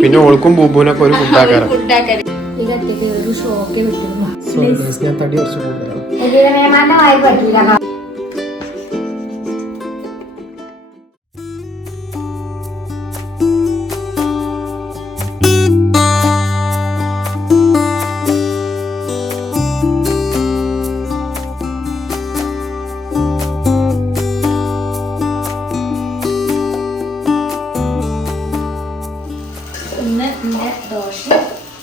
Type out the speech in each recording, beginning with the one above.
പിന്നെ ഓൾക്കും ബൂബൂനൊക്കെ ഒരു ഫുഡാക്കാരം. ഞാൻ തടി കുറച്ച് കൂടുതലാണ്. ദോശ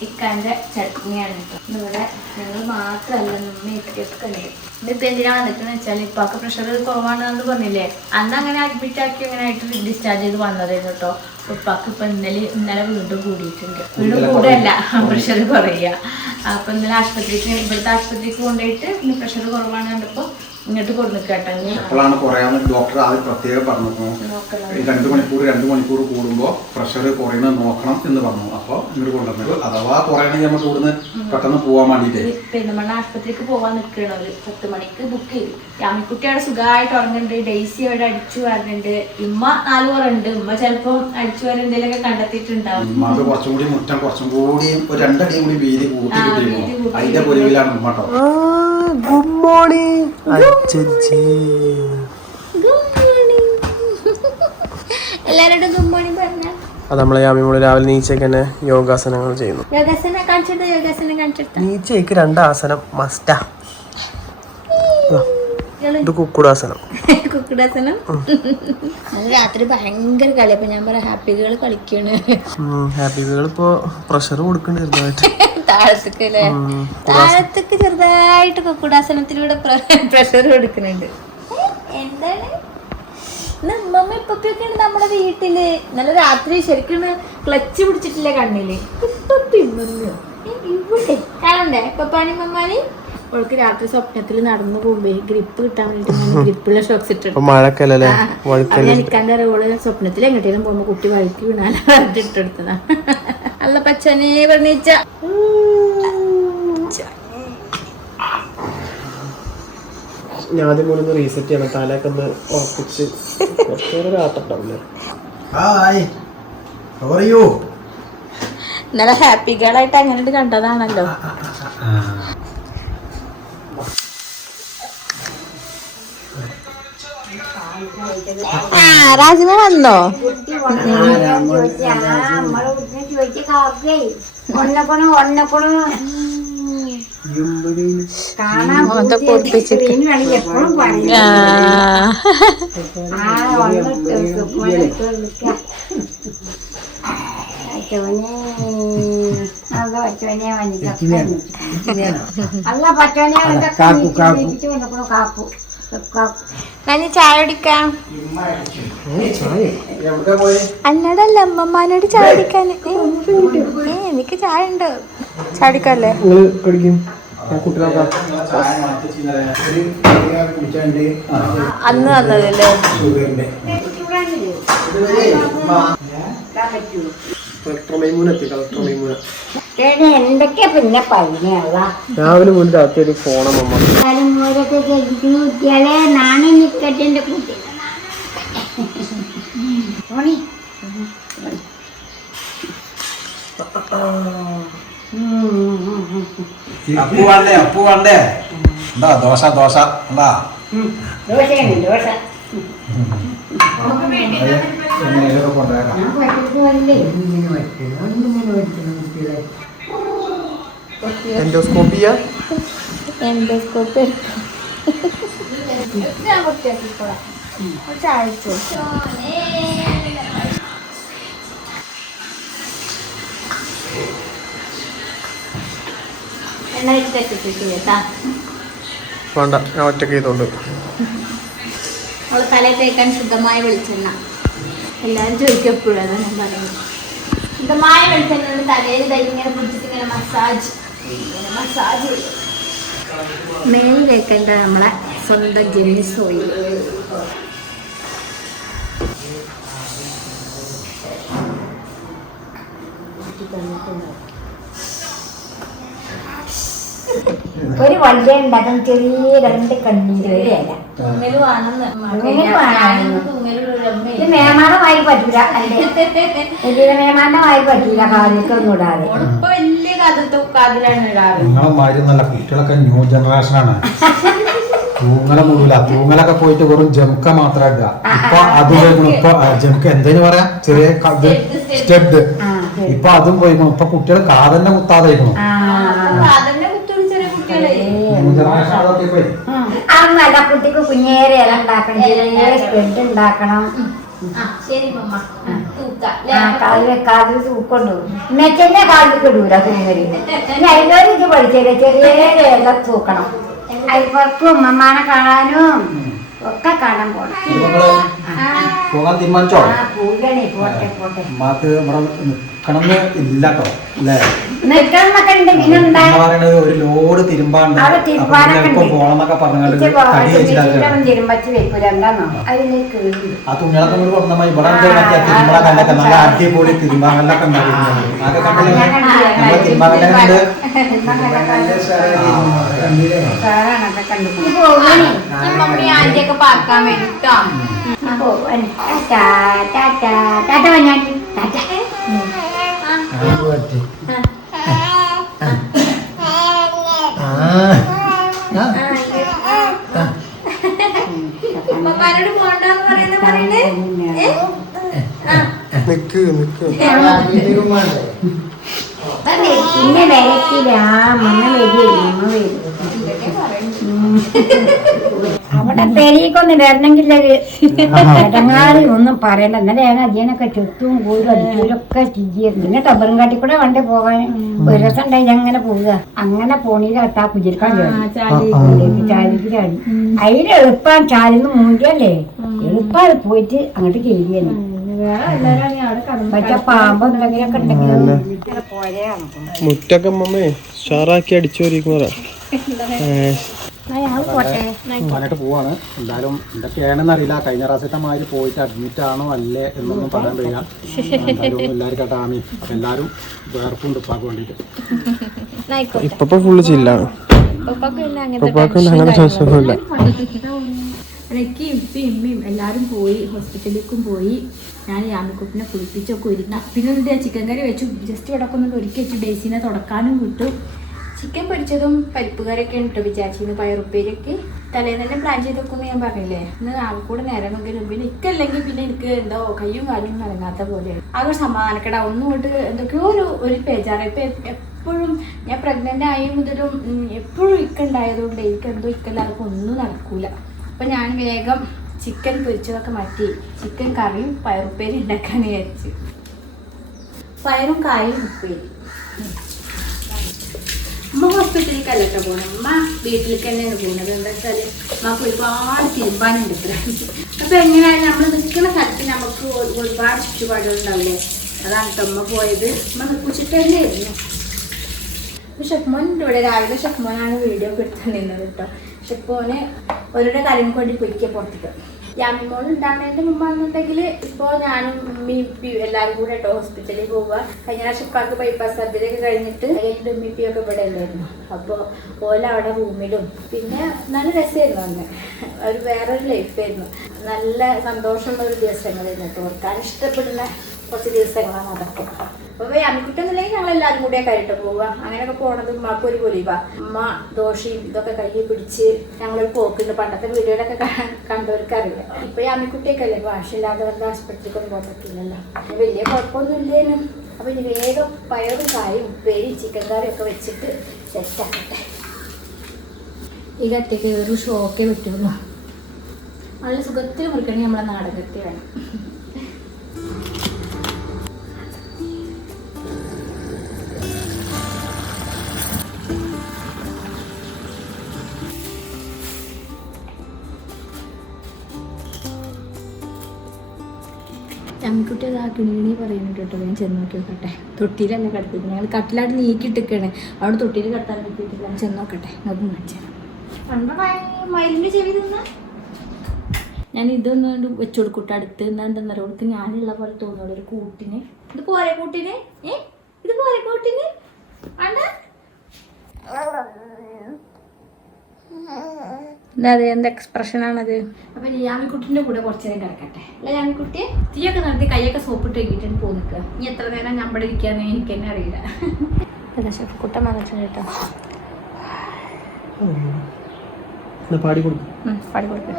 ഇക്കാൻ്റെ ചട്നിയാണ് കേട്ടോ. ഇവിടെ ഞങ്ങൾ മാത്രമല്ല നമ്മ ഇക്കൊക്കെ ഉണ്ട്. ഇതിപ്പോൾ എന്തിനാണ് നിൽക്കുന്നത് വെച്ചാൽ ഇപ്പൊക്കെ പ്രഷർ കുറവാണെന്ന് പറഞ്ഞില്ലേ, അന്ന് അങ്ങനെ അഡ്മിറ്റ് ആക്കി അങ്ങനെ ആയിട്ട് ഡിസ്ചാർജ് ചെയ്ത് വന്നതായിരുന്നു കേട്ടോ. ഉപ്പാക്ക് ഇപ്പം ഇന്നലെ വീണ്ടും കൂടിയിട്ടുണ്ട്. വീണ്ടും കൂടല്ല, പ്രഷർ കുറയുക. അപ്പം ഇന്നലെ ഇവിടുത്തെ ആശുപത്രിക്ക് കൊണ്ടുപോയിട്ട് പിന്നെ പ്രഷർ കുറവാണ് കണ്ടപ്പോൾ ഇങ്ങോട്ട് കൊടുക്കേട്ടോ. എപ്പോഴാണ് കുറയാന്ന് ഡോക്ടർ ആദ്യം പ്രത്യേകം പറഞ്ഞു. 2 മണിക്കൂർ കൂടുമ്പോൾ പ്രഷർ കുറയുന്നത് നോക്കണം എന്ന് പറഞ്ഞു. അപ്പോൾ ഇങ്ങോട്ട് കൊണ്ടുവന്നത് അഥവാ കുറയണമെങ്കിൽ നമ്മൾ കൂടുന്ന പെട്ടെന്ന് പോകാൻ വേണ്ടിയിട്ട് പെരുന്തമണ്ണ ആശുപത്രിക്ക് പോകാൻ നിൽക്കണം. ഒരു 10 മണിക്ക് ബുക്ക് ചെയ്തു. യാമിക്കുട്ടി അവിടെ സുഖമായിട്ട് ഉറങ്ങുന്നുണ്ട്. ഡെയ്സി അവിടെ അടിച്ചു വരുന്നുണ്ട്. ഉമ്മ 4 കുറയുണ്ട്. ഉമ്മ ചിലപ്പോൾ അടിച്ചു വരെ എന്തെങ്കിലുമൊക്കെ കണ്ടെത്തിയിട്ടുണ്ടാവും. ഉമ്മക്ക് കുറച്ചും കൂടി മുറ്റം കുറച്ചും കൂടി ഒരു 2 അടി കൂടി വീതി കൂട്ടി കിട്ടിയിരുന്നു. അതിന്റെ പൊരുവിലാണ് ഉമ്മ കേട്ടോ. Good morning. എല്ലാവരോടും ഗുഡ് മോർണിംഗ് പറഞ്ഞ. അത് നമ്മളെ യാമിമോള് രാവിലെ നീച്ചയ്ക്ക് തന്നെ യോഗാസനങ്ങൾ ചെയ്യുന്നു. യോഗാസനം കാണിച്ചിട്ട് നീച്ചയ്ക്ക് 2 ആസനം മസ്റ്റാ. ഇത് കുക്കുടാസനം. കുക്കുടാസനം രാത്രി ഭയങ്കര കളി. അപ്പൊ ഞാൻ പറയാം ഹാപ്പി ഗേൾ കളിക്കാണ്. ഹാപ്പി ഗേൾ ഇപ്പൊ പ്രഷർ കൊടുക്കണ്ടായിരുന്നു താഴത്തേക്ക് അല്ലേ? താഴത്തേക്ക് ചെറുതായിട്ട് കുക്കുടാസനത്തിലൂടെ പ്രഷർ കൊടുക്കുന്നുണ്ട്. എന്താണ് നമ്മമ്മ ഇപ്പൊക്കെ നമ്മുടെ വീട്ടില് ഇന്നലെ രാത്രി ശരിക്കും ക്ലച്ച് പിടിച്ചിട്ടില്ല കണ്ണില്. ഇപ്പൊ പിന്നോ ഇവിടെ കാണണ്ടേ പപ്പാനി മമ്മാനി. അവൾക്ക് രാത്രി സ്വപ്നത്തിൽ നടന്നു പോകുമ്പോ ഗ്രിപ്പ് കിട്ടാൻ വേണ്ടിട്ട് ഗ്രിപ്പുള്ള ഷോക്സ് ഇട്ടിട്ട് എനിക്കാൻ്റെ അറിവോള് സ്വപ്നത്തിൽ എങ്ങോട്ടേലും പോകുമ്പോ കുട്ടി വഴുക്കി വീണാലും പറഞ്ഞിട്ട് ഇട്ടെടുത്തതാ. അല്ല പച്ചനെ പറഞ്ഞിച്ച ഞാൻ ആദ്യം പോലെ ഒന്ന് റീസെറ്റ് ചെയ്യണം. തലയൊക്കെ ഒന്ന് ഉറപ്പിച്ച് കുറച്ചേരം രാത്രിണ്ടാവില്ലേ. ഇന്നലെ ഹാപ്പി ഗേൾ ആയിട്ട് അങ്ങനെ കണ്ടതാണല്ലോ. രാജമ വന്നോ? ചായ കുടിക്കാം. അന്നോടല്ല അമ്മമാനോട് ചായ കുടിക്കാൻ. എനിക്ക് ചായ ഉണ്ട്. ചായ കുടിക്കല്ലേ? അന്ന് വന്നതല്ലേ? എന്തൊക്കെയാ പിന്നെ പറഞ്ഞല്ല രാവിലെ മുതൽ രാത്രി ഒരു ഫോണമ്മ കുട്ടികളെ നാണയം നിക്കട്ടെ എന്റെ കുട്ടി. അപ്പു വേണ്ടേ? എന്താ ദോശ ദോശ എന്താ ദോശയാണ് ദോശ. എൻഡോസ്കോപ്പിയ എൻഡോസ്കോപ്പി ഞാൻ കുട്ടിയാക്കിക്കോളാം. ചായ എണ്ണ വെച്ചിട്ടാ വേണ്ട, ഞാൻ ഒറ്റക്ക് ചെയ്തോണ്ട്. അവള് തലയിൽ തേക്കാൻ ശുദ്ധമായ വെളിച്ചെണ്ണ. എല്ലാവരും ചോദിക്കും എപ്പോഴും, അതാണ് ഞാൻ പറയുന്നത്. ശുദ്ധമായ വെളിച്ചെണ്ണ തലയിൽ ഇങ്ങനെ പിടിച്ചിട്ട് ഇങ്ങനെ മസാജ് മേലിൽ തേക്കേണ്ട നമ്മളെ സ്വന്തം ജെന്നിസ് ഓയിൽ. ഒരു വള്ളിയ ഉണ്ടാക്കാൻ ചെറിയ 2 കണ്ണീര് മേലെ വായി പറ്റൂല അല്ലേ മേമാന്റെ വായി പറ്റൂല കാതിലൊന്നും ഇടാതെ ഇപ്പൊ വലിയ കാതിലാണ് ഇടാറ്. നിങ്ങളെ മാതിരി നല്ല കുട്ടികളൊക്കെ ന്യൂ ജനറേഷനാണ്. തൂങ്ങലൊക്കെ പോയിട്ട് വെറും ജംക്ക മാത്രം ഇടുക. ഇപ്പൊ അത് പോയിക്കണം. ഇപ്പൊ ജംക്ക എന്തേലും പറയാ ചെറിയ സ്റ്റെഡ്. ഇപ്പൊ അതും പോയിക്കണം. ഇപ്പൊ കുട്ടികൾ കാതന്നെ കുത്താതെ കാതന്നെ കുത്തുള്ളൂ ചെറിയ കുട്ടികളെ. നല്ല കുട്ടിക്ക് കുഞ്ഞേരെ ഇല ഉണ്ടാക്കണം, സ്റ്റെഡ് ഉണ്ടാക്കണം. ശരി മമ്മ. കാതിൽ തൂക്കൊണ്ടു മെച്ചന്റെ കാതിൽ ഇടൂല തൂങ്ങല്. ഇനി അതിനൊരു ഇത് പഠിച്ചില്ല, ചെറിയ ഇല തൂക്കണം. അയൽപ്പുറത്തും ഉമ്മമാനെ കാണാനും ഒക്കെ കാണാൻ പോണം. പോകാൻ തീരുമാനിച്ചോ? പോകണേ, പോട്ടെ പോട്ടെ. ഉമ്മാക്ക് ഇവിടെ നിക്കണമെന്ന് ഇല്ലാട്ടോ അല്ലേ? നിൽക്കണമെന്നൊക്കെ ഉണ്ട്. പിന്നെന്താ പറയണത് ഒരു ലോഡ് തിരുമ്പാണ്ട് പോണെന്നൊക്കെ പറഞ്ഞാൽ തിരുമ്പച്ച് വെക്കൂല. എന്താന്നോ അതിന് കേൾക്കും. ആ തുണികളൊക്കെ നമ്മൾ പറഞ്ഞാൽ ഇവിടെ തിരുമ്പള കല്ലൊക്കെ നല്ല അടിപൊളി തിരുമ്പാങ്കല്ലൊക്കെ ഉണ്ടായിരുന്നു. അതൊക്കെ കണ്ടില്ലേ? നമ്മൾ തിരുമ്പാങ്കല്ലുണ്ട്. മമ്മി ആന്റിയൊക്കെ പാർക്കാൻ വേണ്ടിട്ടോ. ടാറ്റ വഞ്ഞാണി ടാറ്റ. ഉമ്മമാരോട് പോണ്ടെന്ന് പറയണേ. പിന്നെ വിലക്കില്ല. മമ്മ വരികയില്ല, മമ്മ വരും. അവിടെ പെരിക്കൊന്നും വരണമെങ്കിൽ ഇടങ്ങാറി ഒന്നും പറയണ്ട. എന്നാലും ഞാൻ അതിനൊക്കെ ചുറ്റും കൂരും അടിച്ചൂരൊക്കെ ചെയ്യായിരുന്നു. പിന്നെ ടബറും കാട്ടി കൂടെ വണ്ടി പോകാൻ ഒരു രസം ഉണ്ടായി. അങ്ങനെ പോവുക. അങ്ങനെ പോണീലാട്ടാ കുതിരിക്കാൻ ചാലിക്ക് ചാടി. അതിന് എളുപ്പം ചാലിന്ന് മൂടിയല്ലേ എളുപ്പം പോയിട്ട് അങ്ങോട്ട് കയറിയാണ്. പക്ഷെ പാമ്പ് എന്തെങ്കിലുമൊക്കെ ഉണ്ടെങ്കിലും മുറ്റൊക്കെ മമ്മേ ഷാറാക്കി അടിച്ചു വരിക്കുന്നതാ. പറഞ്ഞിട്ട് പോവാണ്. എന്തായാലും എന്തൊക്കെയാണെന്ന് അറിയില്ല. കഴിഞ്ഞ പ്രാവശ്യത്തെ മാതിരി പോയിട്ട് അഡ്മിറ്റ് ആണോ അല്ലേ എന്നൊന്നും പറയാൻ കഴിയില്ല. എന്തായാലും എല്ലാവരും കേട്ടാമി. അപ്പൊ എല്ലാവരും വേർപ്പുണ്ട് ഉപ്പാക്ക് വേണ്ടിട്ട്. ഇപ്പൊ ഫുള്ള് ചില്ലാണ്. അങ്ങനെ സംശയമൊന്നുമില്ല. എനിക്ക് ഇപ്പം ഇമ്മയും എല്ലാവരും പോയി, ഹോസ്പിറ്റലിലേക്കും പോയി. ഞാൻ യാമിക്കുട്ടിനെ കുളിപ്പിച്ചൊക്കെ ഒരുങ്ങ. പിന്നെ ചിക്കൻ കറി വെച്ചു. ജസ്റ്റ് ഇവിടെ ഒന്നുകൊണ്ട് ഒരുക്കി വെച്ചു. ഡേസിനെ തുടക്കാനും വിട്ടു. ചിക്കൻ പൊരിച്ചതും പരിപ്പ് കറിയൊക്കെ ഇട്ട് വിചാരിച്ചിരുന്നു. പയറുപ്പേരൊക്കെ തലേന്ന് തന്നെ പ്ലാൻ ചെയ്ത് വെക്കുമെന്ന് ഞാൻ പറഞ്ഞില്ലേ. ഇന്ന് ആൾക്കൂടെ നേരം വെക്കലും പിന്നെ എനിക്കല്ലെങ്കിൽ പിന്നെ എനിക്ക് എന്തോ കയ്യും കാലും നനങ്ങാത്ത പോലെയാണ്. അതൊരു സമാധാനക്കട ഒന്നും കൊണ്ട് എന്തൊക്കെയോ ഒരു പേജാറ്. ഇപ്പം എപ്പോഴും ഞാൻ പ്രഗ്നൻ്റ് ആയ മുതലും എപ്പോഴും ഇക്കുണ്ടായതുകൊണ്ട് എനിക്ക് എന്തോ ഇക്കല്ലാതെ ഒന്നും നടക്കൂല. അപ്പം ഞാൻ വേഗം ചിക്കൻ പൊരിച്ചതൊക്കെ മാറ്റി ചിക്കൻ കറിയും പയറുപ്പേരി ഉണ്ടാക്കാൻ വിചാരിച്ചു. പയറും കായും ഉപ്പേരി. അമ്മ ഹോസ്പിറ്റലിലേക്കല്ല കേട്ടോ പോകണം. അമ്മ വീട്ടിലേക്ക് തന്നെയാണ് പോകുന്നത്. എന്താ വെച്ചാൽ നമുക്ക് ഒരുപാട് തിരുമ്പാനുണ്ട് ഇത്ര. അപ്പം എങ്ങനെയായാലും നമ്മൾ നിൽക്കുന്ന സ്ഥലത്ത് നമുക്ക് ഒരുപാട് ചുറ്റുപാടുകളുണ്ടാവില്ലേ. അതാണ് കേട്ടോ അമ്മ പോയത്. അമ്മ നിൽപ്പിച്ചിട്ട് തന്നെയായിരുന്നു. ഷെഫ്മോൻ്റെ ഇവിടെ രാവിലെ ഷെഫ്മോനാണ് വീഡിയോ ഒക്കെ എടുത്തുകൊണ്ടിരുന്നത് കേട്ടോ. ഷെഫ്മോന് ഓരോരോ കാര്യം കൊണ്ട് പൊയ്ക്കുക പുറത്തേക്ക്. യാമിമോൾ ഉണ്ടാകുന്നതിൻ്റെ മുമ്പാണെന്നുണ്ടെങ്കിൽ ഇപ്പോൾ ഞാനും ഉമ്മയും എല്ലാവരും കൂടെ കേട്ടോ ഹോസ്പിറ്റലിൽ പോവുക. കഴിഞ്ഞ പ്രാവശ്യം ഉപ്പാക്ക് ബൈപ്പാസ് സർജറിയൊക്കെ കഴിഞ്ഞിട്ട് എൻ്റെ ഉമ്മിപ്പിയൊക്കെ ഇവിടെ അല്ലായിരുന്നു. അപ്പോൾ ഓല അവിടെ റൂമിലും പിന്നെ നല്ല രസമായിരുന്നു. അന്ന് ഒരു വേറൊരു ലൈഫായിരുന്നു. നല്ല സന്തോഷമുള്ള ഒരു ദിവസങ്ങളായിരുന്നു കേട്ടോ. ഓർക്കാൻ ഇഷ്ടപ്പെടുന്ന കുറച്ച് ദിവസങ്ങളാണ് അതൊക്കെ. അപ്പോൾ യാമിക്കുട്ടൊന്നുമില്ലെങ്കിൽ ഞങ്ങളെല്ലാവരും കൂടെ കഴിഞ്ഞിട്ട് പോവുക. അങ്ങനെയൊക്കെ പോകണത് ഉമ്മാക്ക് ഒരു പൊലിവാ. ഉമ്മ ദോശയും ഇതൊക്കെ കയ്യിൽ പിടിച്ച് ഞങ്ങളൊരു പോക്കുണ്ട്. പണ്ടത്തെ വീഡിയോയിലൊക്കെ കണ്ടവർക്ക് അറിയില്ല. ഇപ്പോൾ യാമിക്കുട്ടിയൊക്കെ അല്ലേ ഭാഷയില്ലാതെ വന്ന് ആശുപത്രിക്കൊന്നും പോകാൻ പറ്റില്ലല്ലോ. വലിയ കുഴപ്പമൊന്നും ഇല്ലേനും. അപ്പോൾ ഇനി വേഗം പയറും കായും ഉപ്പേരി ചിക്കൻ കറിയും ഒക്കെ വെച്ചിട്ട് സെറ്റാക്കട്ടെ. ഈ കത്തിയൊക്കെ ഒരു ഷോക്കേ പറ്റുള്ളൂ. നല്ല സുഖത്തിൽ മുറിക്കണമെങ്കിൽ നമ്മളെ നാടകത്തിൽ വേണം. അമ്മിക്കുട്ടി അത് ആ കിണി പറയുന്നുണ്ട് കേട്ടോ. ഞാൻ ചെന്ന് നോക്കി നോക്കട്ടെ. തൊട്ടിയിലല്ല കിടത്തിക്കുന്നത്. ഞങ്ങൾ കട്ടിലായിട്ട് നീക്കിയിട്ടിരിക്കുകയാണ്. അവിടെ തൊട്ടിയിൽ കിടത്താൻ പറ്റിയിട്ടില്ല. ഞാൻ ചെന്ന് നോക്കട്ടെ. നോക്കി കാണിച്ചാൽ മയിലിൻ്റെ ചെവി തിന്നാ ഞാൻ ഇതൊന്നും വെച്ചു കൊടുക്കൂട്ടെ. അടുത്ത് എന്താണെന്നറിയോ അവൾക്ക് ഞാനുള്ള പോലെ തോന്നുള്ളൂ ഒരു കൂട്ടിന്. ഇത് പോരെ കൂട്ടിന്? ഇത് പോരെ കൂട്ടിന്? വേണ്ട അതെ എന്ത് എക്സ്പ്രഷൻ ആണത്? അപ്പൊ യാമിക്കുട്ടിന്റെ കൂടെ കുറച്ച് നേരം കിടക്കട്ടെ അല്ലെ യാമിക്കുട്ടിയെ? തീയൊക്കെ നടത്തി കൈയൊക്കെ സോപ്പിട്ട് വെക്കിട്ട് പോന്നിക്കുക. ഇനി എത്ര നേരം ഞാൻ ഇവിടെ ഇരിക്കാന്ന് എനിക്ക് തന്നെ അറിയില്ല. കുട്ടൻ വന്നിട്ടുണ്ട് കേട്ടോ. പാടി കൊടുക്കും. പാടി കൊടുക്കും.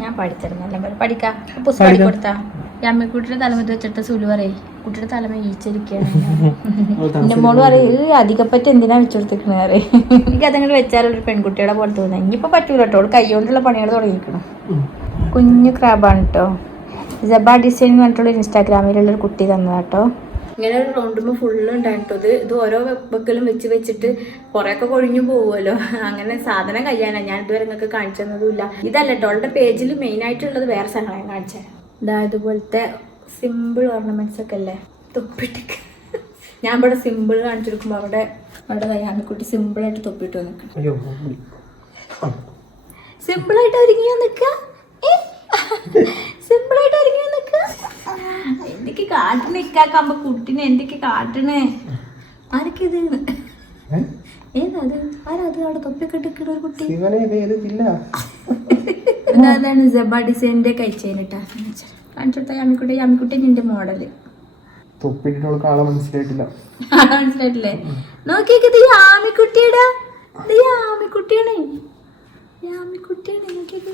ഞാൻ പാടിത്തരുന്നല്ല പഠിക്കാം. പുസ്തകം കൊടുത്താ അമ്മക്കുട്ടിയുടെ തലമത്ത് വെച്ചിട്ട് സുലു പറയും കുട്ടിയുടെ തലമ ഈച്ചിരിക്കാണ്. എന്റെ മോള് പറയും അധികപ്പറ്റി എന്തിനാ വെച്ചുകൊടുത്തിരിക്കണ പറയും. എനിക്ക് അതങ്ങോട്ട് വെച്ചാലൊരു പെൺകുട്ടിയുടെ പോലെ തോന്നുന്നു. ഇനിയിപ്പോ പറ്റൂല കേട്ടോ, അവള് കൈ കൊണ്ടുള്ള പണികൾ തുടങ്ങിയിരിക്കണം. കുഞ്ഞു ക്രാബാണ് കേട്ടോ. ജബ ഡിസൈൻ എന്ന് പറഞ്ഞിട്ടുള്ള ഇൻസ്റ്റാഗ്രാമിലുള്ളൊരു കുട്ടി തന്നതാട്ടോ. ഇങ്ങനെ ഒരു റൗണ്ടുമ്പോൾ ഫുള്ള് ഉണ്ടായിട്ടത്. ഇത് ഓരോ വെക്കലും വെച്ചിട്ട് കുറേയൊക്കെ കൊഴിഞ്ഞു പോകുമല്ലോ. അങ്ങനെ സാധനം കഴിയാനാണ്. ഞാൻ ഇതുവരെ നിങ്ങൾക്ക് കാണിച്ചു തന്നതുമില്ല. ഇതല്ല കേട്ടോ, അവളുടെ പേജിൽ മെയിൻ ആയിട്ടുള്ളത് വേറെ സാധനങ്ങൾ കാണിച്ചു തരാം. ഇതാ ഇതുപോലത്തെ സിമ്പിൾ ഓർണമെന്റ്സ് ഒക്കെ അല്ലേ തൊപ്പിട്ടൊക്കെ. ഞാൻ ഇവിടെ സിമ്പിൾ കാണിച്ചെടുക്കുമ്പോൾ അവിടെ അമ്മക്കുട്ടി സിമ്പിളായിട്ട് തൊപ്പിട്ട് നിൽക്കണം. സിമ്പിളായിട്ട് ഒരുങ്ങിയോ നിൽക്കുക, സിമ്പിളായിട്ട് ഒരുങ്ങിയോ നിൽക്കുക. എന്തൊക്കെ കാട്ടണ ഇക്കാക്കുമ്പോ കുട്ടിനെ എന്തൊക്കെ കാട്ടണേ. ആരൊക്കെ ഇത്? ഏതത്? ആരത് അവിടെ തൊപ്പിയൊക്കെ ഇട്ടിരിക്കണ ഒരു കുട്ടി? അതാണ് ജബ ഡിസൈനിന്റെ കഴിച്ചേനിട്ടാ കാണിച്ചെടുത്ത യാമിക്കുട്ടി നിന്റെ മോഡല്. മനസ്സിലായിട്ടില്ലേ? നോക്കിയൊക്കെ ഇത് യാമിക്കുട്ടിയുടെ യാമിക്കുട്ടിയാണ്.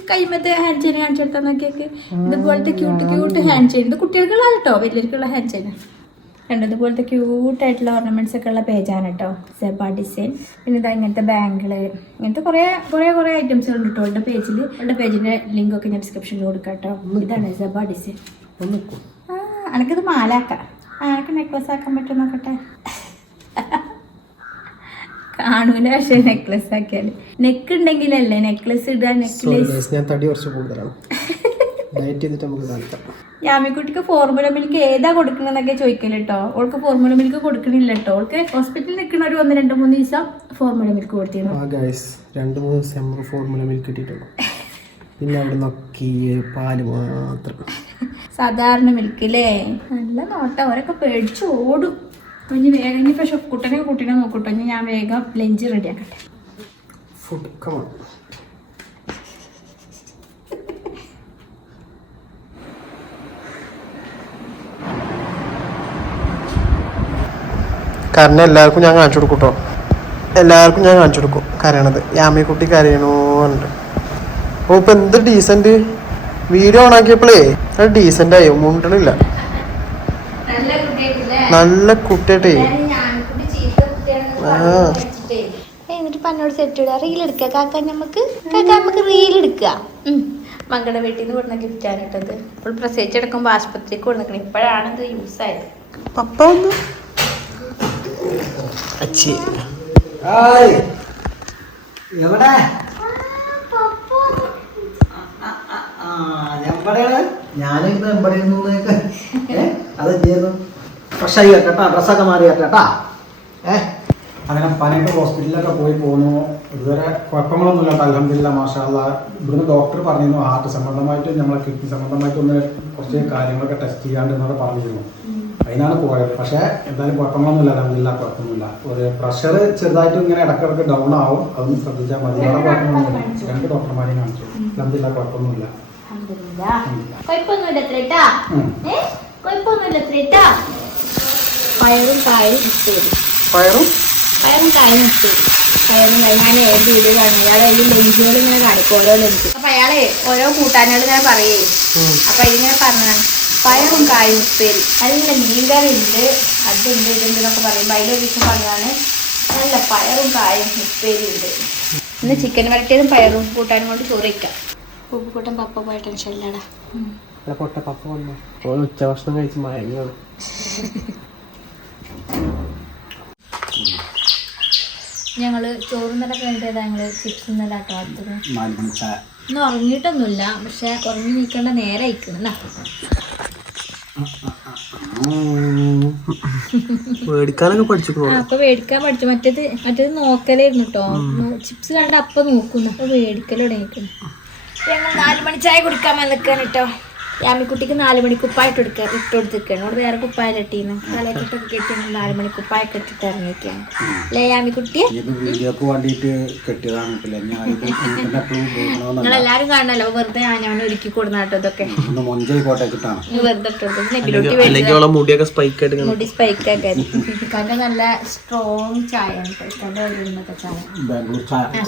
കൈമത്തെ ഹാൻഡ് ചെയിൻ കാണിച്ചെടുത്താൽ നോക്കിയൊക്കെ ഇതുപോലത്തെ ക്യൂട്ട് ഹാൻഡ് ചെയിൻ. ഇത് കുട്ടികൾക്കുള്ള കേട്ടോ, വലിയവർക്കുള്ള ഹാൻഡ് ചെയിൻ. ഇതുപോലത്തെ ക്യൂട്ടായിട്ടുള്ള ഓർണമെന്റ്സ് ഒക്കെ ഉള്ള പേജാണ് കേട്ടോ സെബ ഡിസൈൻ. പിന്നെ ഇതാ ഇങ്ങനത്തെ ബാങ്കിള്, ഇങ്ങനത്തെ കുറേ ഐറ്റംസുകൾ ഉണ്ട് കേട്ടോ അവളുടെ പേജിൽ. അവളുടെ പേജിന്റെ ലിങ്ക് ഒക്കെ ഞാൻ ഡിസ്ക്രിപ്ഷനിൽ കൊടുക്കാം കേട്ടോ. ഇതാണ് സെബ ഡിസൈൻ. എനിക്കിത് മാലാക്കാം, എനിക്ക് നെക്ലസ് ആക്കാൻ പറ്റും നോക്കട്ടെ. കാണൂല പക്ഷേ നെക്ലസ് ആക്കിയാല്. നെക്ക് ഉണ്ടെങ്കിലല്ലേ നെക്ലസ് ഇടാ. നെക്ലസ് ഞാൻ തടി കുറച്ച് കൂടുതലാണ്. ഡയറ്റ് ചെയ്തിട്ട് നമുക്ക് കാണിക്കാം. യാമിക്കുട്ടിക്ക് ഫോർമുല മിൽക്ക് ഏതാ കൊടുക്കണെന്നൊക്കെ ചോദിക്കല് കേട്ടോ. അവൾക്ക് ഫോർമുല മിൽക്ക് കൊടുക്കണില്ല കേട്ടോ. അവൾക്ക് ഹോസ്പിറ്റലിൽ നിൽക്കുന്ന ഒരു 1-2-3 ദിവസം ഫോർമുല മിൽക്ക് കൊടുത്തിരുന്നു. 2-3 ദിവസം ഫോർമുല മിൽക്ക് കിട്ടിയിട്ടുള്ളൂ. പിന്നെ അവിടെ നോക്കി പാല് മാത്രം, സാധാരണ മിൽക്ക് അല്ലേ. നല്ല നോട്ടം, അവരൊക്കെ പേടിച്ച് ഓടും. ഇനി വേഗം ഇനി പക്ഷെ കുട്ടീനെ നോക്കൂട്ടോ. ഇനി ഞാൻ വേഗം ലഞ്ച് റെഡി ആക്കട്ടെ. Food come on. കാരണം എല്ലാവർക്കും ഞാൻ കാണിച്ചു കൊടുക്കും കേട്ടോ. എല്ലാവർക്കും ഞാൻ കാണിച്ചു കൊടുക്കും കരയണത്. യാമിക്കുട്ടി കരയണോണ്ട്. ഓ ഇപ്പൊ എന്ത് ഡീസന്റ്. വീഡിയോ ഓൺ ആക്കിയപ്പോഴേ അത് ഡീസന്റ് ആയോ, മുണ്ടണില്ല. നല്ല കുട്ടിയായിട്ടേ. എന്നിട്ട് പന്നോട് സെറ്റ് ഇടുക, റീൽ എടുക്കുക. കാക്ക നമുക്ക് റീൽ എടുക്കുക. മകളുടെ വീട്ടിൽ നിന്ന് കൊടുക്കുന്ന ഗിഫ്റ്റാണ് ഇട്ടത്. ഇപ്പോൾ പ്രസവിച്ചെടുക്കുമ്പോൾ ആശുപത്രിക്ക് കൊടുക്കണം. ഇപ്പോഴാണ് ഇത് യൂസ് ആയത്. പപ്പ ഒന്ന് എവിടെ ഞാനിന്ന് എവിടെയിരുന്നു അത് ചെയ്യുന്നു. ഫ്രഷായി കേട്ടാ, ഡ്രസ്സൊക്കെ മാറി കേട്ടാ. അങ്ങനെ പനിയായിട്ട് ഹോസ്പിറ്റലിലൊക്കെ പോയി പോന്നു. ഇതുവരെ കുഴപ്പങ്ങളൊന്നുമില്ല അൽഹംദുലില്ലാ മാഷാ അല്ലാഹ്. ഇവിടുന്ന് ഡോക്ടർ പറഞ്ഞിരുന്നു ഹാർട്ട് സംബന്ധമായിട്ട് നമ്മളെ കിഡ്നി സംബന്ധമായിട്ടൊന്ന് കുറച്ച് കാര്യങ്ങളൊക്കെ ടെസ്റ്റ് ചെയ്യാണ്ട് എന്നൊക്കെ പറഞ്ഞിരുന്നു. അതിനാണ് പോയത്. പക്ഷേ എന്തായാലും കുഴപ്പങ്ങളൊന്നുമില്ല അൽഹംദുലില്ലാ, കുഴപ്പമൊന്നുമില്ല. ഒരു പ്രഷർ ചെറുതായിട്ട് ഇങ്ങനെ ഇടയ്ക്കിടയ്ക്ക് ഡൗൺ ആവും, അതൊന്നും ശ്രദ്ധിച്ചാൽ മതി. വേറെ കുഴപ്പമൊന്നുമില്ല. 2 ഡോക്ടർമാരെയും കാണിച്ചു. അൽഹംദുലില്ലാ കുഴപ്പമൊന്നുമില്ല. പയറും കായും ഞാൻ ഏത് വീഡിയോ കാണും. ഇയാളെ ലഞ്ചുകൾ ഇങ്ങനെ കാണിക്കും, ഓരോ ലഞ്ച്. അപ്പൊ അയാളെ ഓരോ കൂട്ടാനുകൾ ഇങ്ങനെ പറയേ. അപ്പൊ ഇതിങ്ങനെ പറഞ്ഞാണ് പയറും കായും ഉപ്പേരി, നല്ല മീൻകറി ഉണ്ട്, അതുണ്ട് ഇതുണ്ട് എന്നൊക്കെ പറയുമ്പോൾ അതിലൊരു ദിവസം പറഞ്ഞാണ് നല്ല പയറും കായും ഉപ്പേരി ഉണ്ട്. ഇന്ന് ചിക്കൻ വരട്ടിയതും പയറും കൂട്ടാനും കൊണ്ട് ചോറ് വയ്ക്കാം. ഉപ്പുകൂട്ടൻ പപ്പ പോയ ടെൻഷൻ ഇല്ലടാ. പപ്പ വന്നു. ഉച്ചഭക്ഷണം കഴിച്ച് മയങ്ങാണ്. ഞങ്ങള് ചോറുന്നല കഴിഞ്ഞിട്ട് ഞങ്ങള് ചിപ്സ് ഇന്നലെ ആട്ടോ അടുത്തത്. ഇന്ന് ഉറങ്ങിയിട്ടൊന്നുമില്ല, പക്ഷെ ഉറങ്ങി നീക്കേണ്ട നേരെ അയക്കണം. മേടിക്കാനൊക്കെ പഠിച്ചു. അപ്പൊ മേടിക്കാൻ പഠിച്ചു. മറ്റേത് നോക്കലായിരുന്നു കേട്ടോ. ചിപ്സ് കണ്ട അപ്പൊ നോക്കുന്നു. അപ്പൊ മേടിക്കൽ തുടങ്ങിക്കുന്നു. ഞങ്ങൾ 4 മണി ചായ കുടിക്കാൻ വന്നിക്കാണ് കേട്ടോ. യാമിക്കുട്ടിക്ക് 4 മണി കുപ്പായിട്ട് ഇട്ട് കൊടുത്തിരിക്കുകയാണ്. അവിടെ വേറെ കുപ്പായ കെട്ടിന്ന് തലക്കെട്ടൊക്കെ കെട്ടി 4 മണി കുപ്പായൊക്കെ ഇട്ടിട്ട് ഇറങ്ങിയിരിക്കുകയാണ് അല്ലേ യാമിക്കുട്ടി? വീഡിയോക്ക് വേണ്ടിയിട്ട് കെട്ടിയതാണ്. നിങ്ങളെല്ലാരും കാണണല്ലോ, വെറുതെ ഞാൻ ഒരുക്കി കൊടുന്ന കേട്ടോ. ഇതൊക്കെ വെറുതെ മുടിയൊക്കെ സ്പൈക്ക് ആയിട്ട് മുടി സ്പൈക്കൊക്കെ ഇക്കാന്റെ നല്ല സ്ട്രോങ് ചായ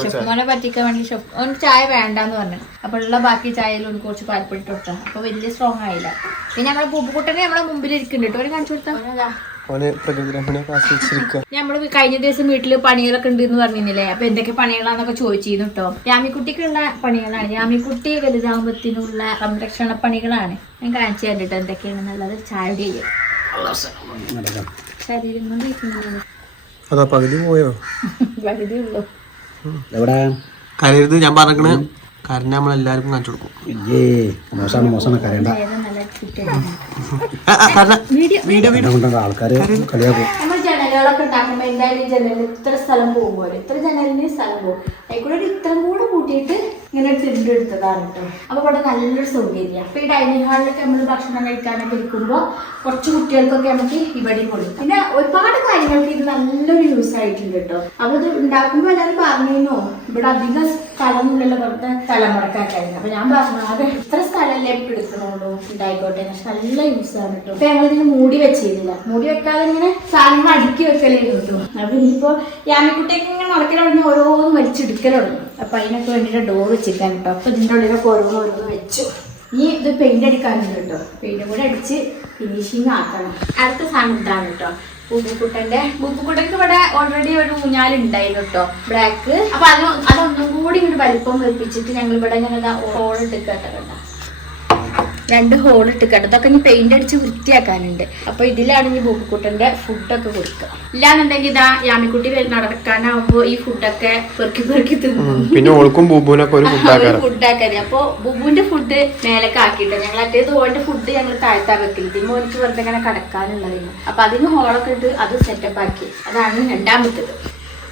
ഷെഫ്മോനെ പറ്റിക്കാൻ വേണ്ടി ഓന് ചായ വേണ്ടാന്ന് പറഞ്ഞു. അപ്പൊ ഉള്ള ബാക്കി ചായയിൽ ഒന്ന് കുറച്ച് പാൽപ്പൊടി കൊടുത്താ. അപ്പൊ വലിയ സ്ട്രോങ് ആയില്ല. പിന്നെ നമ്മളെ പൂപ്പുകുട്ടനെ നമ്മളെ മുമ്പിൽ ഇരിക്കുന്നുണ്ട്. ഒരു കാണിച്ചു കൊടുത്താ നമ്മള് കഴിഞ്ഞ ദിവസം വീട്ടില് പണികളൊക്കെ ഉണ്ട് എന്ന് പറഞ്ഞില്ലേ. അപ്പൊ എന്തൊക്കെ പണികളാന്നൊക്കെ ചോദിച്ചിരുന്നു കേട്ടോ. യാമിക്കുട്ടിക്കുള്ള പണികളാണ്. യാമിക്കുട്ടി വലുതാകുമ്പത്തിനുള്ള സംരക്ഷണ പണികളാണ് ഞാൻ കാണിച്ചു തന്നിട്ട് എന്തൊക്കെയാണെന്നുള്ളത്. ചായ ചെയ്യും ശരീരം കൊണ്ട് അതാ പകുതി പോയോ? പകുതി ഉള്ളു. കരയരുത് ഞാൻ പറഞ്ഞേ. കാരണം നമ്മളെല്ലാവർക്കും കാണിച്ചു കൊടുക്കും. ആൾക്കാര് കളിയാക്കും. നമ്മൾ ജനലുകളൊക്കെ ഉണ്ടാക്കുമ്പോ എന്തായാലും ജനലിൽ ഇത്ര സ്ഥലം പോകുമ്പോൾ ഇത്ര ജനലിന് സ്ഥലം പോകും. അതിൽക്കൂടെ ഒരു ഇത്രയും കൂടെ കൂട്ടിയിട്ട് ഇങ്ങനെ ഒരു തിരിഞ്ഞ് എടുത്തതാണ് കേട്ടോ. അപ്പൊ ഇവിടെ നല്ലൊരു സൗകര്യം. അപ്പൊ ഈ ഡൈനിങ് ഹാളിലൊക്കെ നമ്മൾ ഭക്ഷണം കഴിക്കാനൊക്കെ ഇരിക്കുമ്പോൾ കുറച്ച് കുട്ടികൾക്കൊക്കെ നമുക്ക് ഇവിടെ കൊടുക്കും. പിന്നെ ഒരുപാട് കാര്യങ്ങൾക്ക് ഇത് നല്ലൊരു യൂസ് ആയിട്ടുണ്ട് കേട്ടോ. അപ്പൊ ഇത് ഉണ്ടാക്കുമ്പോൾ എല്ലാവരും പറഞ്ഞിരുന്നോ ഇവിടെ അധികം സ്ഥലമൊന്നുമില്ലല്ലോ, വെറുതെ തലമുറക്കാക്കായിരുന്നു. അപ്പൊ ഞാൻ പറഞ്ഞു ആകെ ഇത്ര സ്ഥലമല്ലേ എടുക്കണുള്ളൂ, ഉണ്ടായിക്കോട്ടെ. പക്ഷെ നല്ല യൂസ് ആണ് കേട്ടോ. അപ്പൊ ഞങ്ങളിതിന് മൂടി വെച്ചിരുന്നില്ല. മൂടി വെക്കാതെ ഇങ്ങനെ സാധനങ്ങൾ അടുക്കി വെക്കലായിരുന്നു കേട്ടോ. അപ്പൊ ഇനിയിപ്പോ യാമിക്കുട്ടിയൊക്കെ ഇങ്ങനെ നടക്കലുടങ്ങി ഓരോന്നും വലിച്ചെടുക്കലുടങ്ങി. അപ്പൊ അതിനൊക്കെ വേണ്ടിയിട്ട് ഡോർ വെച്ചിരിക്കാൻ കേട്ടോ. അപ്പൊ ഇതിൻ്റെ ഉള്ളിലൊക്കെ ഓരോന്ന് വെച്ചു. ഇനി ഇത് പെയിന്റ് അടിക്കാനുണ്ട് കേട്ടോ. പെയിന്റ് കൂടെ അടിച്ച് ഫിനിഷിങ് ആക്കണം. അടുത്ത സാധനം ഇതാണ് കേട്ടോ, ബുപ്പുക്കുട്ടൻ്റെ ഇവിടെ ഓൾറെഡി ഒരു ഊഞ്ഞാലുണ്ടായിരുന്നു കേട്ടോ, ബ്ലാക്ക്. അപ്പൊ അതൊന്നും കൂടി ഇങ്ങോട്ട് വലിപ്പം വെപ്പിച്ചിട്ട് ഞങ്ങൾ ഇവിടെ ഞങ്ങൾ ഹോൾ ഇട്ടിക്കട്ടോ കേട്ടോ. 2 ഹോൾ ഇട്ടിക്കട്ടോ. ഇതൊക്കെ ഇനി പെയിന്റ് അടിച്ച് വൃത്തിയാക്കാനുണ്ട്. അപ്പൊ ഇതിലാണ് ഇനി ബുപ്പുക്കുട്ടന്റെ ഫുഡൊക്കെ കൊടുക്കുക. ഇല്ലാന്നുണ്ടെങ്കിൽ ഇതാ യാമിക്കുട്ടി നടക്കാനാവുമ്പോ ഈ ഫുഡൊക്കെ പെറുക്കി തിന്നും. പിന്നെ ഓൾക്കും ബൂബുവിനൊക്കെ ഒരു ഫുഡാക്കാൻ. അപ്പൊ ബുബുവിന്റെ ഫുഡ് മേലൊക്കെ ആക്കിട്ടോ. ഞങ്ങൾ അറ്റേത് ഓന്റെ ഫുഡ് ഞങ്ങൾ താഴ്ത്താൻ വെക്കില്ല. ഇതിന് എനിക്ക് വെറുതെ ഇങ്ങനെ കടക്കാനുള്ളതായിരുന്നു. അപ്പൊ അതിന് ഹോളൊക്കെ ഇട്ട് അത് സെറ്റപ്പ് ആക്കി. അതാണ് 2ാമത്തേത്.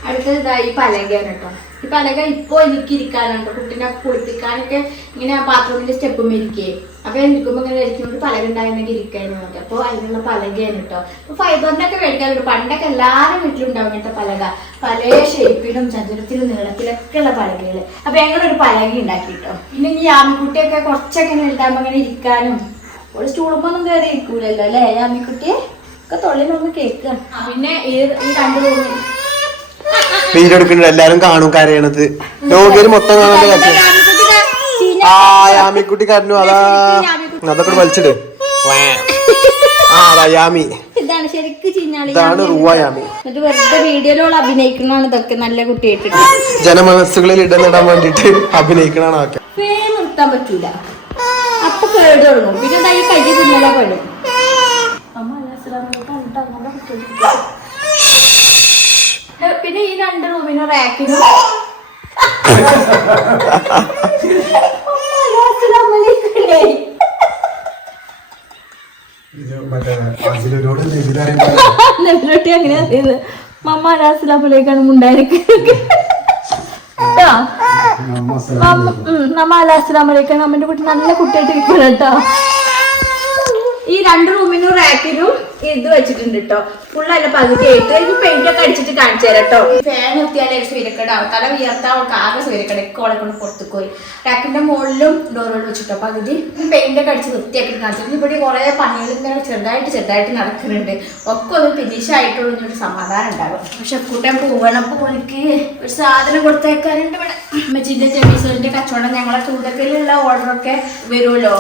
അടുത്തത് ഈ പലകയാണ് കേട്ടോ. ഈ പലക ഇപ്പൊ എനിക്ക് ഇരിക്കാനുണ്ട്. കുട്ടീനെ കുളിപ്പിക്കാനൊക്കെ ഇങ്ങനെ ബാത്റൂമിന്റെ സ്റ്റെപ്പ് മേരിക്കേ. അപ്പൊ ഇരിക്കുമ്പോ ഇങ്ങനെ ഇരിക്കുമ്പോൾ ഒരു പലക ഉണ്ടായിരുന്നെങ്കിൽ ഇരിക്കാനും മതി. അപ്പൊ അതിനുള്ള പലകയാണ് കേട്ടോ. അപ്പൊ ഫൈബറിന്റെ ഒക്കെ മേടിക്കാറുണ്ട്. പണ്ടൊക്കെ എല്ലാവരും വീട്ടിലുണ്ടാവും ഇങ്ങനത്തെ പലക. പല ഷേപ്പിലും ചതുരത്തിലും നീളത്തിലൊക്കെ ഉള്ള പലകകള്. അപ്പൊ ഞങ്ങളൊരു പലക ഉണ്ടാക്കി കേട്ടോ. പിന്നെ ഈ യാമിക്കുട്ടിയൊക്കെ കുറച്ചൊക്കെ വലുതാകുമ്പോ അങ്ങനെ ഇരിക്കാനും ഒരു സ്റ്റൂളുമ്പൊന്നും കയറി ഇരിക്കൂലല്ലോ അല്ലേ യാമിക്കുട്ടിയെ ഒക്കെ തൊള്ളിലൊന്ന് കേൾക്കുക. പിന്നെ ഈ 2 റൂമിൽ വീഡിയോ എടുക്കുന്നുണ്ട്. എല്ലാരും കാണും കരയണത്. ലോകര് മൊത്തം കാണാൻ യാമിക്കുട്ടി കരഞ്ഞു. അതൊക്കെ വലിച്ചിട്. യാമി ഇതാണ് ശരിക്കും ചീഞ്ഞാളി. ഇതാണ് റുവ യാമി. എന്നിട്ട് വെറുതെ വീഡിയോയിലുള്ള അഭിനയിക്കുന്നതാണ് ഇതൊക്കെ. നല്ല കുട്ടിയായിട്ട് ജനമനസ്സുകളിൽ ഇടനിടാൻ വേണ്ടിട്ട് അഭിനയിക്കണാണ്. ആക്കെ നിർത്താൻ പറ്റൂല. അപ്പൊ കേട് തുടങ്ങും. പിന്നെ എന്താ ഈ കൈ തിന്നല പെടും. പിന്നെ ഈ 2 റൂമിനും റാക്കിനും അങ്ങനെ അറിയുന്നത്. മമ്മ അലാസ്ലാമിലേക്കാണ് മുണ്ടായിരിക്കും. നമ്മ അലാസ്ലാമിലേക്കാണ്. അമ്മന്റെ കുട്ടി നല്ല കുട്ടിയായിട്ട് ഇരിക്കണം കേട്ടോ. ഈ 2 റൂമിനും റാക്കിനും ഇത് വെച്ചിട്ടുണ്ട് കേട്ടോ. ഫുള്ളല്ല പകുതിയായിട്ട്. ഇത് പെയിന്റ് ഒക്കെ അടിച്ചിട്ട് കാണിച്ചു തരാം കേട്ടോ. ഫാൻ നിർത്തിയാലേ സൂര്യക്കടാവും. തല ഉയർത്താ അവൾക്ക് ആകെ സൂര്യക്കടക്ക് ഓളെ കൊണ്ട് പുറത്തേക്ക് പോയി. റാക്കിന്റെ മുകളിലും ഡോറുകൾ വെച്ചിട്ടോ പകുതി പെയിന്റ് ഒക്കെ അടിച്ച് വൃത്തിയാക്കി കാണിച്ചു. ഇവിടെ കുറെ പണികൾ ഇങ്ങനെ ചെറുതായിട്ട് നടക്കുന്നുണ്ട്. ഒക്കെ ഒന്ന് ഫിനിഷ് ആയിട്ടുള്ള ഒരു സമാധാനം ഉണ്ടാകും. പക്ഷെ കൂട്ടാൻ പോവണം. അപ്പൊ എനിക്ക് ഒരു സാധനം കൊടുത്തേക്കാനുണ്ട് ഇവിടെ. അമ്മച്ചിന്റെ ജമീസോന്റെ കച്ചവടം ഞങ്ങളെ ചൂടക്കലുള്ള ഓർഡറൊക്കെ വരുമല്ലോ.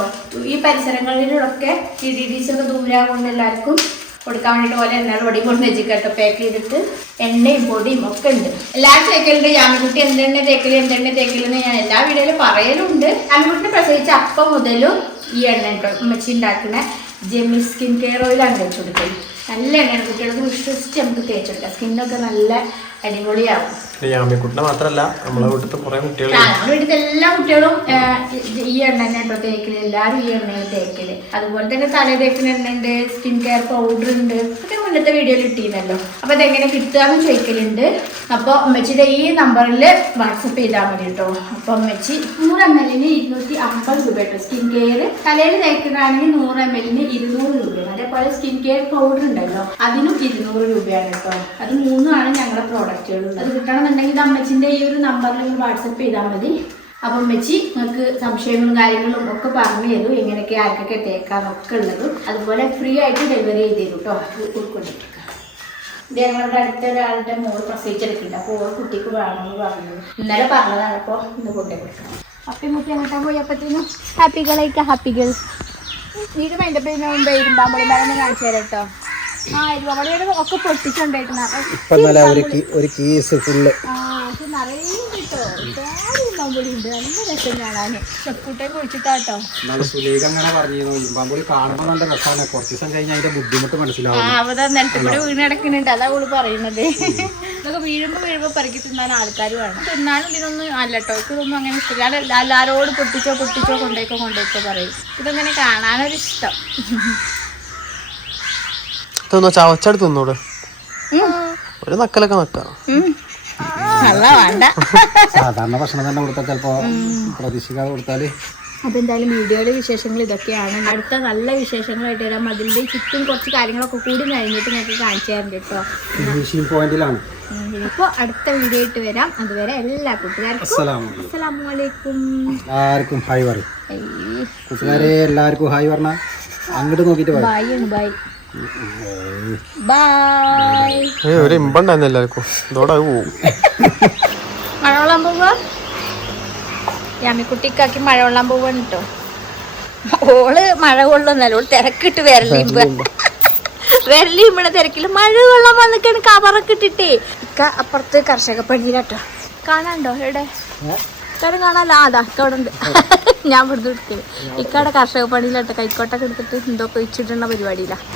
ഈ പരിസരങ്ങളിലൊക്കെ DDDs ഒക്കെ ദൂരാകൊണ്ട് എല്ലാവർക്കും കൊടുക്കാൻ വേണ്ടിട്ട് പോലെ എന്നാലും പൊടി കൊണ്ട് വെച്ചിട്ടോ. പാക്ക് ചെയ്തിട്ട് എണ്ണയും പൊടിയും ഒക്കെ ഉണ്ട്. എല്ലാവരും തേക്കലുണ്ട്. യാമിക്കുട്ടി എന്തെണ്ണ തേക്കലെന്ന് ഞാൻ എല്ലാ വീഡിയോയിലും പറയലുണ്ട്. യാമിക്കുട്ടിനെ പ്രസവിച്ച അപ്പം മുതലും ഈ എണ്ണ കേട്ടോ അമ്മച്ചി ഉണ്ടാക്കുന്ന ജെമി സ്കിൻ കെയർ ഓയിലാണ് തേച്ച് കൊടുക്കുന്നത്. നല്ല എണ്ണയാണ്. കുട്ടികൾക്ക് വിശ്വസിച്ച് നമുക്ക് തേച്ചെടുക്കാം. സ്കിന്നൊക്കെ നല്ല അടിപൊളിയാവും. യാമിക്കുട്ടിനെ മാത്രല്ല നമ്മളെ വീട്ടിലത്തെ കുറെ കുട്ടികൾ, നമ്മുടെ വീട്ടിലത്തെ എല്ലാ കുട്ടികളും ഈ എണ്ണ തന്നെ കേട്ടോ തേക്കല്. എല്ലാവരും ഈ എണ്ണയിൽ തേക്കല്. അതുപോലെ തന്നെ തല തേക്കുന്ന എണ്ണ ഉണ്ട്, സ്കിൻ കെയർ പൗഡർ ഉണ്ട്. ഒക്കെ മുന്നത്തെ വീഡിയോയിൽ ഇട്ടിരുന്നല്ലോ. അപ്പോൾ ഇതെങ്ങനെ കിട്ടുകയെന്ന് ചോദിക്കലുണ്ട്. അപ്പോൾ അമ്മച്ചിയുടെ ഈ നമ്പറിൽ വാട്സപ്പ് ചെയ്താൽ മതി കേട്ടോ. അപ്പോൾ അമ്മച്ചി 100 ml 250 രൂപ കേട്ടോ. സ്കിൻ കെയർ തലയിൽ തേക്കുന്നതാണെങ്കിൽ 100 ml 200 രൂപയാണ്. അതേപോലെ സ്കിൻ കെയർ പൗഡർ ഉണ്ടല്ലോ, അതിനും 200 രൂപയാണ് കേട്ടോ. അത് 3 ഞങ്ങളുടെ പ്രോഡക്റ്റുകൾ. അത് കിട്ടണമെന്നുണ്ടെങ്കിൽ അമ്മച്ചിൻ്റെ ഈ ഒരു നമ്പറിൽ വാട്സപ്പ് ചെയ്താൽ മതി. അപ്പം അമ്മച്ചി നിങ്ങൾക്ക് സംശയങ്ങളും കാര്യങ്ങളും ഒക്കെ പറഞ്ഞു തരും, എങ്ങനെയൊക്കെ ആർക്കൊക്കെ തേക്കാന്നൊക്കെ ഉള്ളതും. അതുപോലെ ഫ്രീ ആയിട്ട് ഡെലിവറി ചെയ്ത് തരും കേട്ടോ. ഉൾക്കൊണ്ടിരിക്കുക. ഇത് ഞങ്ങളുടെ അടുത്ത ഒരാളുടെ മോള് പ്രസവിച്ചെടുക്കുന്നുണ്ട്. അപ്പോൾ ഓരോ കുട്ടിക്ക് വേണമെന്ന് പറഞ്ഞു. ഇന്നലെ പറഞ്ഞതാണ്. അപ്പോൾ ഇന്ന് കൊണ്ടേ കൊടുക്കണം. അപ്പം മുട്ടി അങ്ങോട്ടാൻ പോയപ്പോഴത്തേനും ഹാപ്പികൾ വീട് മൈൻഡ് മുമ്പ് ഇരുമ്പാമ്പളി മരം കാണിച്ചു തരാം കേട്ടോ. ഇരുമ്പാമ്പളി ഒക്കെ പൊട്ടിച്ചുണ്ടായിരുന്നു. ഒരു കേസ് ഫുള്ള് നിറയെ കിട്ടോ. ഇരുമ്പാമ്പൊടി ഉണ്ട്, നല്ല രസം കാണാന്. ചെപ്പൂട്ടെ കുഴിച്ചിട്ടാട്ടോ. അങ്ങനെ പറഞ്ഞിരുന്നു ഇരുമ്പാമ്പൊടി കാണുമ്പോൾ നല്ല രസമാണ്. കുറച്ച് ദിവസം കഴിഞ്ഞാൽ അതിന്റെ ബുദ്ധിമുട്ട് മനസ്സിലാവും. അവിടെ നിലത്ത് കൂടെ വീണ് കിടക്കുന്നുണ്ട്. അതാ അവള് പറയുന്നത്. ഇതൊക്കെ വീഴുമ്പോ പെറുക്കി തിന്നാൻ ആൾക്കാർ വേണം. തിന്നാനും ഇതിനൊന്നും അല്ല കേട്ടോ. ഇതൊന്നും അങ്ങനെ ഇഷ്ടമില്ല. എല്ലാരോടും പൊട്ടിച്ചോ കൊണ്ടേക്കോ പറയും. ഇതങ്ങനെ കാണാനൊരിഷ്ടം. തിന്നോ, ചവച്ചെടുത്ത് തിന്നൂടെ? ഒരു നക്കലൊക്കെ നക്കാം. നല്ല വേണ്ട. സാധാരണ ഭക്ഷണം തന്നെ കൊടുത്താൽ ചിലപ്പോ പ്രതീക്ഷിക്കാതെ കൊടുത്താല്. അപ്പോൾ എന്തായാലും വീഡിയോയിലെ വിശേഷങ്ങൾ ഇതൊക്കെയാണ്. അടുത്ത നല്ല വിശേഷങ്ങളായിട്ട് വരാം. അതിൻ്റെ ചുറ്റും കുറച്ച് കാര്യങ്ങളൊക്കെ കൂടി കഴിഞ്ഞിട്ട് ഞങ്ങൾക്ക് കാണിച്ചു തരാം കേട്ടോ. പോയിന്റിലാണ്. അപ്പോൾ അടുത്ത വീഡിയോ ആയിട്ട് വരാം. അതുവരെ എല്ലാ കൂട്ടുകാർക്കും അസ്സലാമു അലൈക്കും. എല്ലാവർക്കും ഹായ് പറയും. കൂട്ടുകാരെ എല്ലാവർക്കും ഹായ് പറഞ്ഞ അങ്ങോട്ട് നോക്കിട്ട് ബൈ. ഒരു ഇമ്പണ്ടായിരുന്നു എല്ലാവർക്കും. ഇതോടെ പോവും. മഴവെള്ളം പോവാ. യാമിക്കുട്ടിക്കാക്കി മഴവെള്ളം പോവാണ് കേട്ടോ. ഓള് മഴ കൊള്ളുന്നല്ല, ഓള് തിരക്കിട്ട് വിരലിമ്പണ തിരക്കില് മഴ വെള്ളം വന്നിക്കാണ്. കവറൊക്കെ ഇട്ടിട്ടേ ഇക്ക അപ്പുറത്ത് കർഷക പണിയിലാട്ടോ. കാണാണ്ടോ എവിടെ ഇക്കാരും കാണാല്ലോ. അതാ ഇക്ക അവിടെ ഉണ്ട്. ഞാൻ ഇവിടുന്ന് എടുക്കുന്നത്. ഇക്കയുടെ കർഷക പണിയിലാട്ടോ. കൈക്കോട്ടൊക്കെ എടുത്തിട്ട് എന്തോ കൊഴിച്ചിട്ടുള്ള പരിപാടിയിലാണ്.